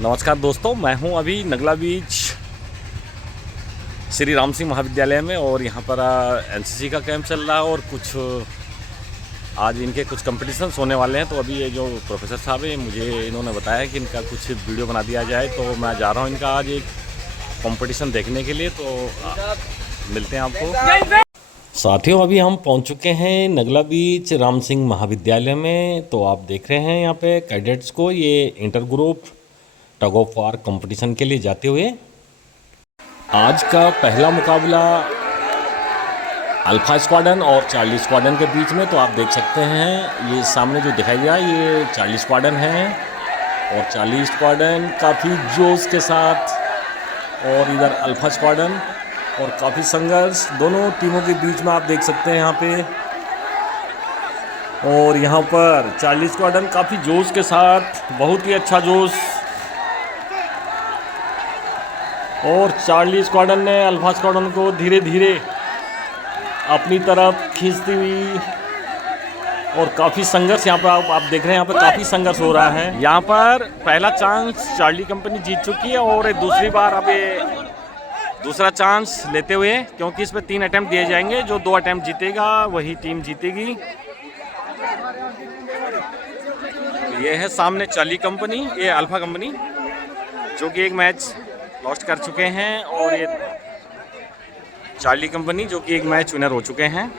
नमस्कार दोस्तों, मैं हूं अभी नगला बीच श्री राम सिंह महाविद्यालय में और यहां पर एनसीसी का कैंप चल रहा है और कुछ आज इनके कुछ कंपटीशंस होने वाले हैं। तो अभी ये जो प्रोफेसर साहब हैं मुझे इन्होंने बताया कि इनका कुछ वीडियो बना दिया जाए, तो मैं जा रहा हूं इनका आज एक कंपटीशन देखने के लिए। तो मिलते हैं आपको। साथियों, अभी हम पहुंच चुके हैं नगला बीच राम सिंह महाविद्यालय में। तो आप देख रहे हैं यहाँ पे कैडेट्स को ये inter group tug of war competition के लिए जाते हुए। आज का पहला मुकाबला अल्फा स्क्वाड्रन और चार्ली स्क्वाड्रन के बीच में। तो आप देख सकते हैं ये सामने जो दिखाई दिया ये चार्ली स्क्वाड्रन है और चार्ली स्क्वाड्रन काफ़ी जोश के साथ, और इधर अल्फा स्क्वाड्रन, और काफ़ी संघर्ष दोनों टीमों के बीच में आप देख सकते हैं यहाँ पे। और यहाँ पर चार्ली स्क्वाड्रन काफ़ी जोश के साथ, बहुत ही अच्छा जोश, और चार्ली स्क्वाड्रन ने अल्फा स्क्वाड्रन को धीरे धीरे अपनी तरफ खींचती हुई, और काफ़ी संघर्ष यहाँ पर आप देख रहे हैं। यहाँ पर काफ़ी संघर्ष हो रहा है। यहाँ पर पहला चांस चार्ली कंपनी जीत चुकी है और दूसरी बार अब ये दूसरा चांस लेते हुए, क्योंकि इस पर 3 अटैम्प्ट दिए जाएंगे, जो 2 अटैम्प्ट जीतेगा वही टीम जीतेगी। ये है सामने चार्ली कंपनी, ये अल्फा कंपनी जो कि एक मैच लॉस्ट कर चुके हैं, और ये चार्ली कंपनी जो कि एक मैच विनर हो चुके हैं।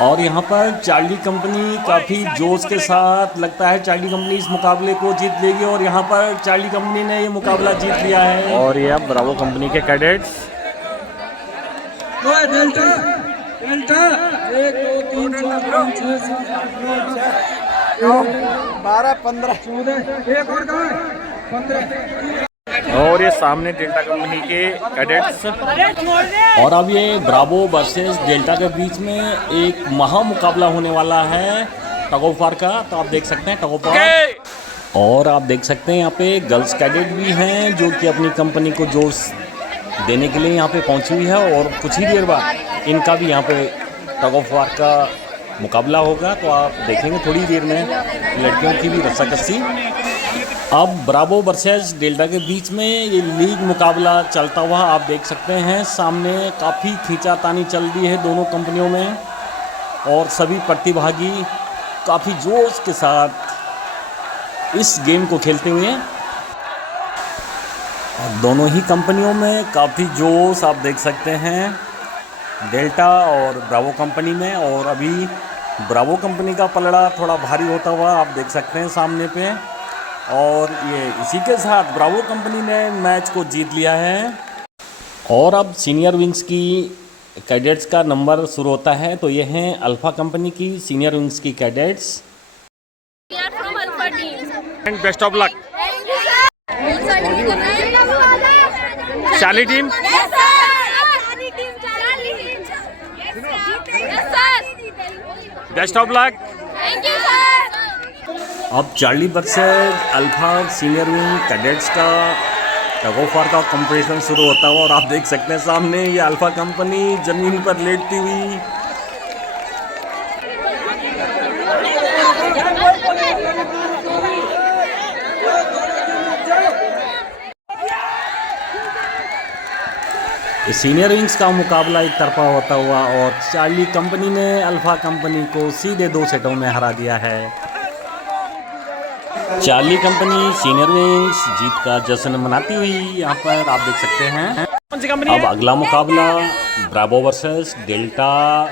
और यहाँ पर चार्ली कंपनी काफ़ी जोश के साथ, लगता है चार्ली कंपनी इस मुकाबले को जीत लेगी, और यहाँ पर चार्ली कंपनी ने ये मुकाबला जीत लिया है। और ये अब ब्रावो कंपनी के कैडेट्स 1 2 3 4 5 6 7 8 9 10 12 15 14 एक और कहाँ है 15। और ये सामने डेल्टा कंपनी के कैडेट्स, और अब ये ब्रावो वर्सेस डेल्टा के बीच में एक महा मुकाबला होने वाला है टग ऑफ वार का। तो आप देख सकते हैं टग ऑफ वार, और आप देख सकते हैं यहाँ पे गर्ल्स कैडेट भी हैं जो कि अपनी कंपनी को जोश देने के लिए यहाँ पे पहुँची हुई है, और कुछ ही देर बाद इनका भी यहाँ पे टग ऑफ वार का मुकाबला होगा। तो आप देखेंगे थोड़ी देर में लड़कियों की भी रस्साकसी। अब ब्रावो वर्सेस डेल्टा के बीच में ये लीग मुकाबला चलता हुआ आप देख सकते हैं। सामने काफ़ी खींचातानी चल रही है दोनों कंपनियों में, और सभी प्रतिभागी काफ़ी जोश के साथ इस गेम को खेलते हुए। और दोनों ही कंपनियों में काफ़ी जोश आप देख सकते हैं, डेल्टा और ब्रावो कंपनी में। और अभी ब्रावो कंपनी का पलड़ा थोड़ा भारी होता हुआ आप देख सकते हैं सामने पे, और ये इसी के साथ ब्रावो कंपनी ने मैच को जीत लिया है। और अब सीनियर विंग्स की कैडेट्स का नंबर शुरू होता है। तो ये हैं अल्फा कंपनी की सीनियर विंग्स की cadets. And best of luck Charlie team. Best of luck. अब Charlie versus Alpha senior wing cadets का टग ऑफ वार का कंपटीशन शुरू होता हुआ, और आप देख सकते हैं सामने ये अल्फा कंपनी जमीन पर लेटती हुई, सीनियर विंग्स का मुकाबला एक तरफा होता हुआ, और चार्ली कंपनी ने अल्फा कंपनी को सीधे 2 सेटों में हरा दिया है। चार्ली कंपनी सीनियर विंग्स जीत का जश्न मनाती हुई यहाँ पर आप देख सकते हैं। अब अगला मुकाबला Bravo versus delta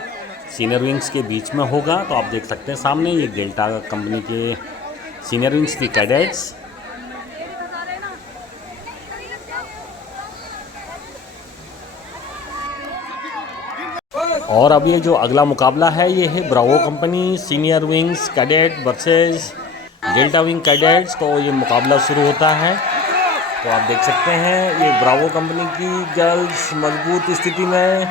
senior wings के बीच में होगा। तो आप देख सकते हैं सामने ये डेल्टा कंपनी के सीनियर विंग्स की कैडेट्स, और अब ये जो अगला मुकाबला है ये है Bravo company senior wings cadet versus delta wing cadets. तो ये मुकाबला शुरू होता है। तो आप देख सकते हैं ये ब्रावो कंपनी की गर्ल्स मजबूत स्थिति में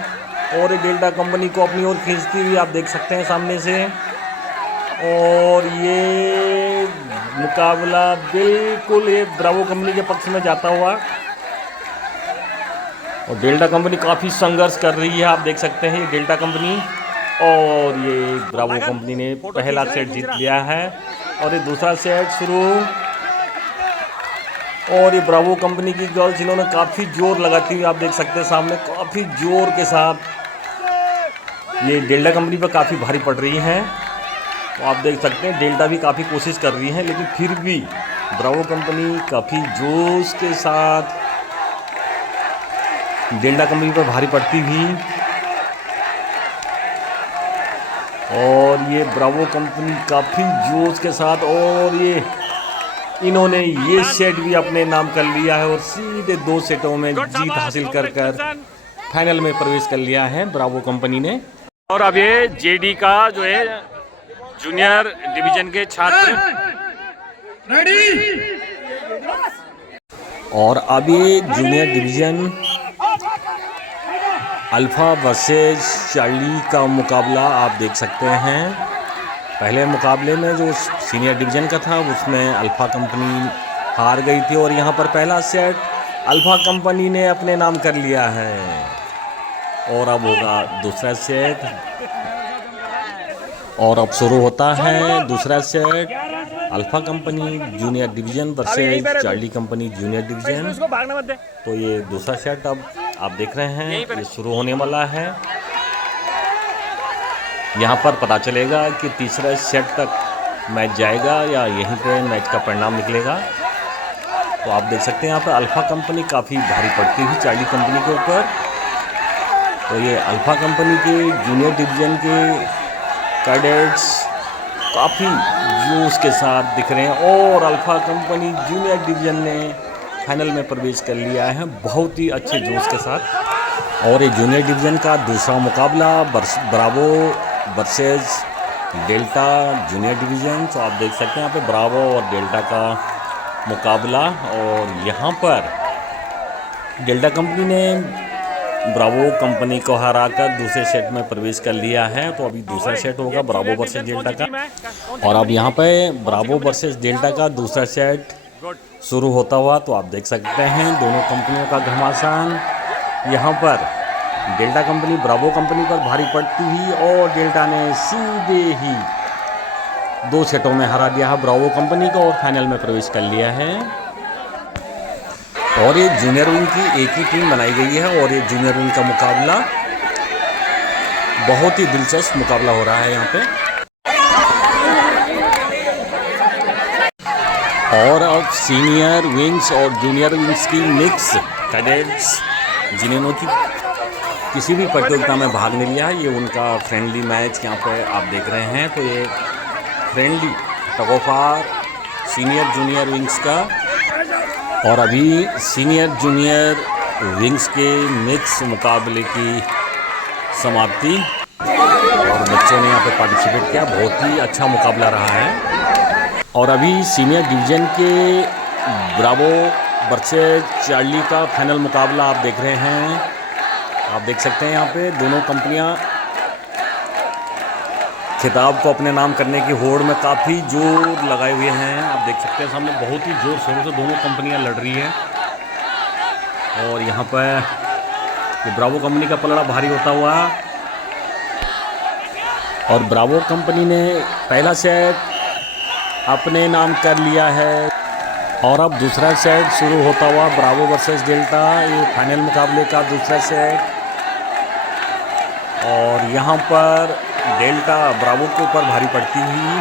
और ये डेल्टा कंपनी को अपनी ओर खींचती हुई आप देख सकते हैं सामने से। और ये मुकाबला बिल्कुल ये ब्रावो कंपनी के पक्ष में जाता हुआ, और डेल्टा कंपनी काफ़ी संघर्ष कर रही है, आप देख सकते हैं ये डेल्टा कंपनी। और ये ब्रावो कंपनी ने पहला सेट जीत लिया है और ये दूसरा सेट शुरू। और ये ब्रावो कंपनी की गर्ल्स इन्होंने काफ़ी जोर लगाती हुई आप देख सकते हैं सामने, काफ़ी जोर के साथ ये डेल्टा कंपनी पर काफ़ी भारी पड़ रही हैं। तो आप देख सकते हैं डेल्टा भी काफ़ी कोशिश कर रही है, लेकिन फिर भी ब्रावो कंपनी काफ़ी जोश के साथ डेल्टा कंपनी पर भारी पड़ती हुई। और ये ब्रावो कंपनी काफ़ी जोश के साथ, और ये इन्होंने ये सेट भी अपने नाम कर लिया है और सीधे 2 सेटों में जीत हासिल कर फाइनल में प्रवेश कर लिया है ब्रावो कंपनी ने। और अब ये जेडी का जो है जूनियर डिवीजन के छात्र रेडी। और अब ये junior division alpha versus Charlie का मुकाबला आप देख सकते हैं। पहले मुकाबले में जो सीनियर डिवीज़न का था उसमें अल्फ़ा कंपनी हार गई थी, और यहाँ पर पहला सेट अल्फ़ा कंपनी ने अपने नाम कर लिया है। और अब होगा दूसरा सेट, और अब शुरू होता है दूसरा set alpha company junior division versus Charlie company junior division. तो ये दूसरा सेट अब आप देख रहे हैं ये शुरू होने वाला है। यहाँ पर पता चलेगा कि तीसरे सेट तक मैच जाएगा या यहीं पे मैच का परिणाम निकलेगा। तो आप देख सकते हैं यहाँ पर अल्फ़ा कंपनी काफ़ी भारी पड़ती हुई चार्ली कंपनी के ऊपर। तो ये अल्फ़ा कंपनी के जूनियर डिवीज़न के कैडेट्स काफ़ी जोश के साथ दिख रहे हैं, और अल्फ़ा कंपनी जूनियर डिवीज़न ने फाइनल में प्रवेश कर लिया है बहुत ही अच्छे जोश के साथ। और ये जूनियर डिवीज़न का दूसरा मुकाबला Bravo versus delta junior division. तो आप देख सकते हैं यहाँ पे ब्रावो और डेल्टा का मुकाबला, और यहाँ पर डेल्टा कंपनी ने ब्रावो कंपनी को हराकर दूसरे सेट में प्रवेश कर लिया है। तो अभी दूसरा सेट होगा ब्रावो वर्सेस डेल्टा का, और अब यहाँ पे ब्रावो वर्सेस डेल्टा का दूसरा सेट शुरू होता हुआ। तो आप देख सकते हैं दोनों कंपनियों का घमासान। यहाँ पर डेल्टा कंपनी ब्रावो कंपनी पर भारी पड़ती हुई, और डेल्टा ने सीधे ही 2 सेटों में हरा दिया है ब्रावो कंपनी को और फाइनल में प्रवेश कर लिया है। और ये जूनियर विंग की एक ही टीम बनाई गई है, और ये जूनियर विंग का मुकाबला बहुत ही दिलचस्प मुकाबला हो रहा है यहाँ पे। और अब सीनियर विंग्स और जूनियर विंग्स की मिक्स कैडेट्स जिन्होंने किसी भी प्रतियोगिता में भाग नहीं लिया है, ये उनका फ्रेंडली मैच यहाँ पे आप देख रहे हैं। तो ये friendly tug of war senior junior wings का, और अभी सीनियर जूनियर विंग्स के मिक्स मुकाबले की समाप्ति, और बच्चों ने यहाँ पे पार्टिसिपेट किया, बहुत ही अच्छा मुकाबला रहा है। और अभी सीनियर डिवीज़न के ब्रावो वर्सेस चार्ली का फाइनल मुकाबला आप देख रहे हैं। आप देख सकते हैं यहाँ पे दोनों कंपनियाँ खिताब को अपने नाम करने की होड़ में काफ़ी जोर लगाए हुए हैं। आप देख सकते हैं सामने बहुत ही जोर शोरों से दोनों कंपनियाँ लड़ रही हैं, और यहाँ पर ये ब्रावो कंपनी का पलड़ा भारी होता हुआ, और ब्रावो कंपनी ने पहला सेट अपने नाम कर लिया है, और अब दूसरा सेट शुरू होता हुआ ब्रावो वर्सेस डेल्टा, ये फाइनल मुकाबले का दूसरा सेट। और यहाँ पर डेल्टा ब्रावो के ऊपर भारी पड़ती हुई,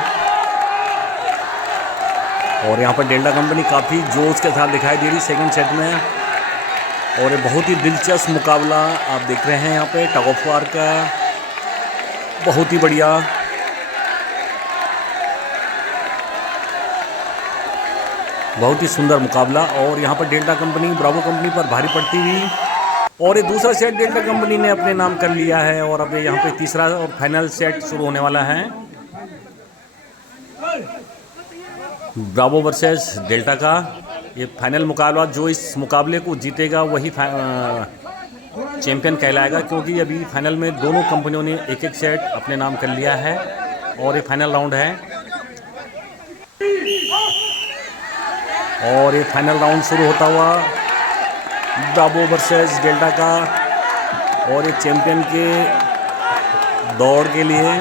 और यहाँ पर डेल्टा कंपनी काफ़ी जोश के साथ दिखाई दे रही सेकंड सेट में। और ये बहुत ही दिलचस्प मुकाबला आप देख रहे हैं यहाँ पे टग ऑफ वार का, बहुत ही बढ़िया। बहुत ही सुंदर मुकाबला, और यहाँ पर डेल्टा कंपनी ब्रावो कंपनी पर भारी पड़ती हुई, और ये दूसरा सेट डेल्टा कंपनी ने अपने नाम कर लिया है। और अब यहाँ पे तीसरा और फाइनल सेट शुरू होने वाला है ब्रावो वर्सेस डेल्टा का। ये फाइनल मुकाबला, जो इस मुकाबले को जीतेगा वही चैंपियन कहलाएगा, क्योंकि अभी फाइनल में दोनों कंपनियों ने एक एक सेट अपने नाम कर लिया है और ये फाइनल राउंड है। और ये फाइनल राउंड शुरू होता हुआ ब्रावो वर्सेस डेल्टा का, और ये चैंपियन के दौड़ के लिए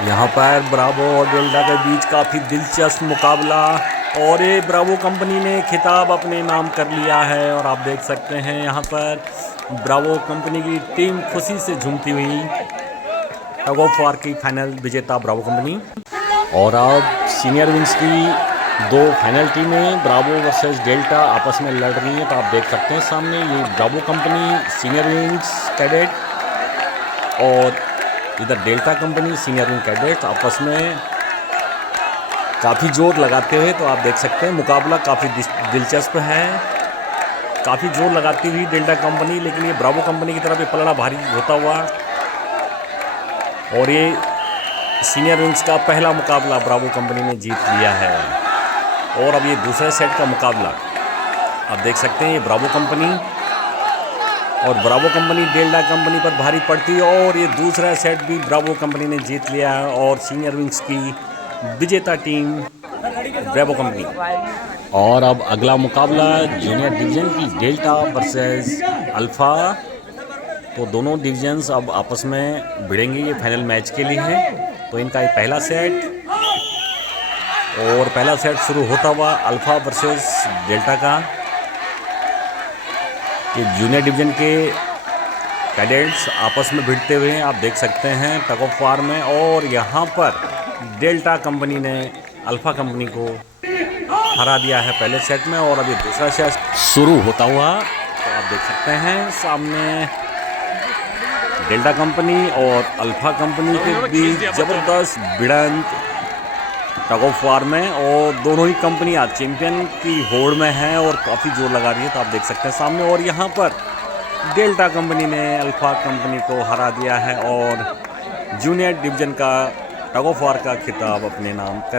यहाँ पर ब्रावो और डेल्टा के बीच काफ़ी दिलचस्प मुकाबला, और ये ब्रावो कंपनी ने खिताब अपने नाम कर लिया है। और आप देख सकते हैं यहाँ पर ब्रावो कंपनी की टीम खुशी से झूमती हुई, टग ऑफ वार की फाइनल विजेता ब्रावो कंपनी। और अब सीनियर विंग्स की दो फाइनल टीमें ब्रावो वर्सेस डेल्टा आपस में लड़ रही हैं। तो आप देख सकते हैं सामने ये Bravo company senior wings cadet और इधर delta company senior wing cadet आपस में काफ़ी जोर लगाते हुए। तो आप देख सकते हैं मुकाबला काफ़ी दिलचस्प है, काफ़ी जोर लगाती हुई डेल्टा कंपनी, लेकिन ये ब्रावो कंपनी की तरफ ये पलड़ा भारी होता हुआ। और ये सीनियर विंग्स का पहला मुकाबला ब्रावो कंपनी ने जीत लिया है। और अब ये दूसरे सेट का मुकाबला आप देख सकते हैं, ये ब्रावो कंपनी और ब्रावो कंपनी डेल्टा कंपनी पर भारी पड़ती है, और ये दूसरा सेट भी ब्रावो कंपनी ने जीत लिया है और सीनियर विंग्स की विजेता टीम ब्रावो कंपनी। और अब अगला मुकाबला जूनियर डिवीज़न की डेल्टा वर्सेस अल्फ़ा। तो दोनों डिवीजन्स अब आपस में भिड़ेंगे, ये फाइनल मैच के लिए है। तो इनका ये पहला सेट, और पहला सेट शुरू होता हुआ अल्फ़ा वर्सेस डेल्टा का। ये जूनियर डिवीज़न के कैडेट्स आपस में भिड़ते हुए आप देख सकते हैं टग ऑफ वार में। और यहाँ पर डेल्टा कंपनी ने अल्फ़ा कंपनी को हरा दिया है पहले सेट में, और अभी दूसरा सेट शुरू होता हुआ तो आप देख सकते हैं सामने डेल्टा कंपनी और अल्फ़ा कंपनी के बीच ज़बरदस्त भिड़ंत टग ऑफ वार में, और दोनों ही कंपनियां चैंपियन की होड़ में हैं और काफ़ी जोर लगा रही है। तो आप देख सकते हैं सामने, और यहाँ पर डेल्टा कंपनी ने अल्फ़ा कंपनी को हरा दिया है और जूनियर डिवीज़न का टग ऑफ वार का खिताब अपने नाम कर